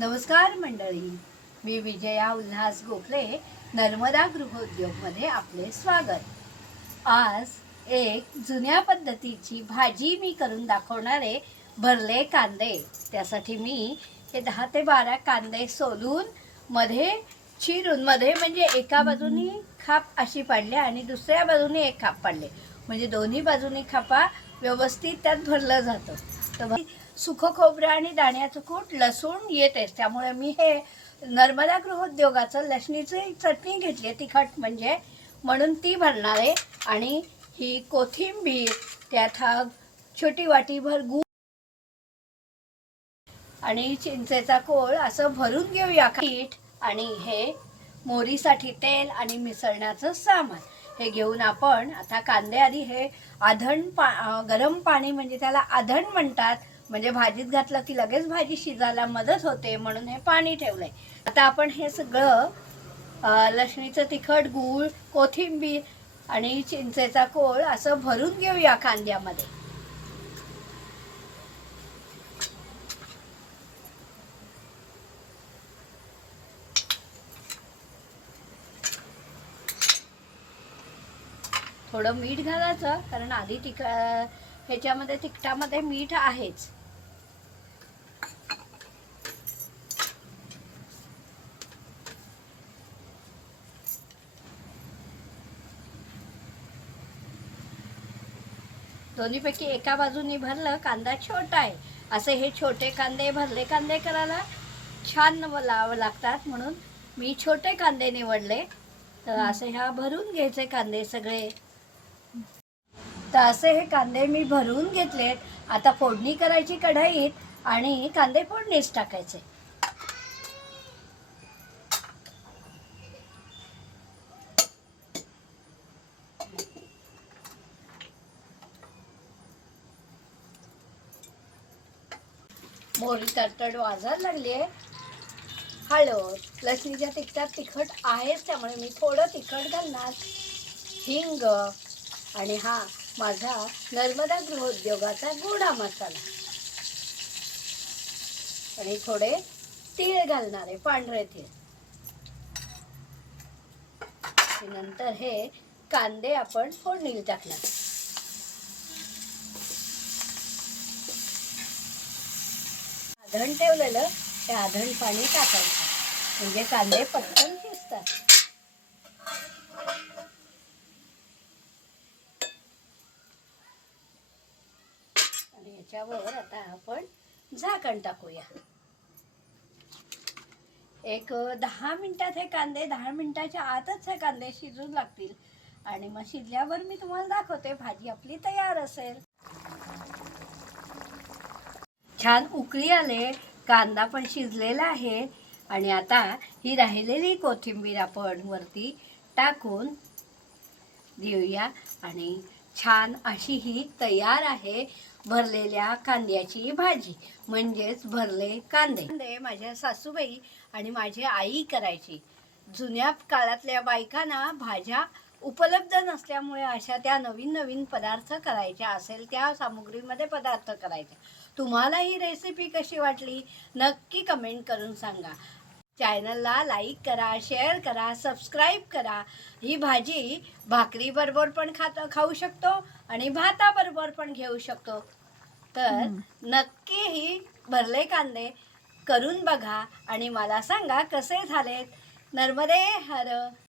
नमस्कार मंडळी, मी विजया उल्हास गोखले नर्मदा गृहोद्योगमध्ये आपले स्वागत. आज एक जुन्या पद्धतीची भाजी मी करून दाखवणारे भरले कांदे. त्यासाठी मी हे 10 ते 12 कांदे सोलून मध्ये चिरून, मध्ये म्हणजे एका बाजूनी खाप अशी पाडले आणि दुसऱ्या बाजूने एक खाप पाडले, म्हणजे दोन्ही बाजूनी खापा व्यवस्थित त्यात भरलं जातं. तर सुखं खोबरं आणि दाण्याचं कूट, लसूण येतेच, त्यामुळे मी हे नर्मदा गृहोद्योगाचं लसणीची चटणी घेतली आहे, तिखट म्हणजे, म्हणून ती भरणार आहे. आणि ही कोथिंबीर, त्यात हा छोटी वाटीभर गूळ आणि चिंचेचा कोळ असं भरून घेऊया. पीठ आणि हे मोहरीसाठी तेल आणि मिसळण्याचं सामान हे घेऊन आपण आता कांदे आधी हे गरम पाणी, म्हणजे त्याला आधण म्हणतात, म्हणजे भाजीत घातलं की लगेच भाजी शिजायला मदत होते, म्हणून हे पाणी ठेवलंय. आता आपण हे सगळं लसणीचं तिखट, गूळ, कोथिंबीर आणि चिंचेचा कोळ असं भरून घेऊया कांद्यामध्ये. थोडं मीठ घालायचं, कारण आधी ह्याच्यामध्ये तिखटामध्ये मीठ आहेच. दोन्हीपैकी एका बाजूनी भरलं, कांदा छोटा आहे, असे हे छोटे कांदे, भरले कांदे करायला छान लागतात, म्हणून मी छोटे कांदे निवडले. तर असे ह्या भरून घ्यायचे कांदे सगळे. तर असे हे कांदे मी भरून घेतलेत. आता फोडणी करायची कढईत आणि कांदे फोडणीस टाकायचे. मोहरी तडतड वाजायला लागली आहे. हळद, लसणीच्या तिखटात तिखट आहेच, त्यामुळे मी थोडं तिखट घालणार. हिंग आणि हा माझा नर्मदा गृहोद्योगाचा गोडा मसाला, आणि थोडे तीळ घालणार आहे, पांढरे तीळ. नंतर हे कांदे आपण फोडणीला टाकणार. आधण ठेवलेलं ते आधण पाणी टाकायचं, म्हणजे कांदे पटकन शिजतात. आणि याच्यावर आता आपण झाकण टाकूया. एक 10 मिनिटात हे कांदे, 10 मिनिटाच्या आतच हे कांदे शिजून लागतील, आणि मग शिजल्यावर मी तुम्हाला दाखवते. भाजी आपली तयार असेल. छान उकळी आले, कांदा पण शिजलेला आहे, आणि आता ही राहिलेली कोथिंबीर आपण वरती टाकून देऊया, आणि छान अशी ही तयार आहे भरलेल्या कांद्याची भाजी, म्हणजेच भरले कांदे. माझ्या सासूबाई आणि माझी आई करायची. जुन्या काळातल्या बायकांना भाज्या उपलब्ध नसल्यामुळे अशा त्या नवीन नवीन पदार्थ करायच्या, असेल त्या सामुग्रीमध्ये पदार्थ करायचे. तुम्हाला ही रेसिपी कशी वाटली नक्की कमेंट करून सांगा. चॅनलला लाईक करा, शेअर करा, सबस्क्राईब करा. ही भाजी भाकरीबरोबर पण खाऊ शकतो आणि भाताबरोबर पण घेऊ शकतो. तर नक्की ही भरले कांदे करून बघा आणि मला सांगा कसे झालेत. नर्मदे हर.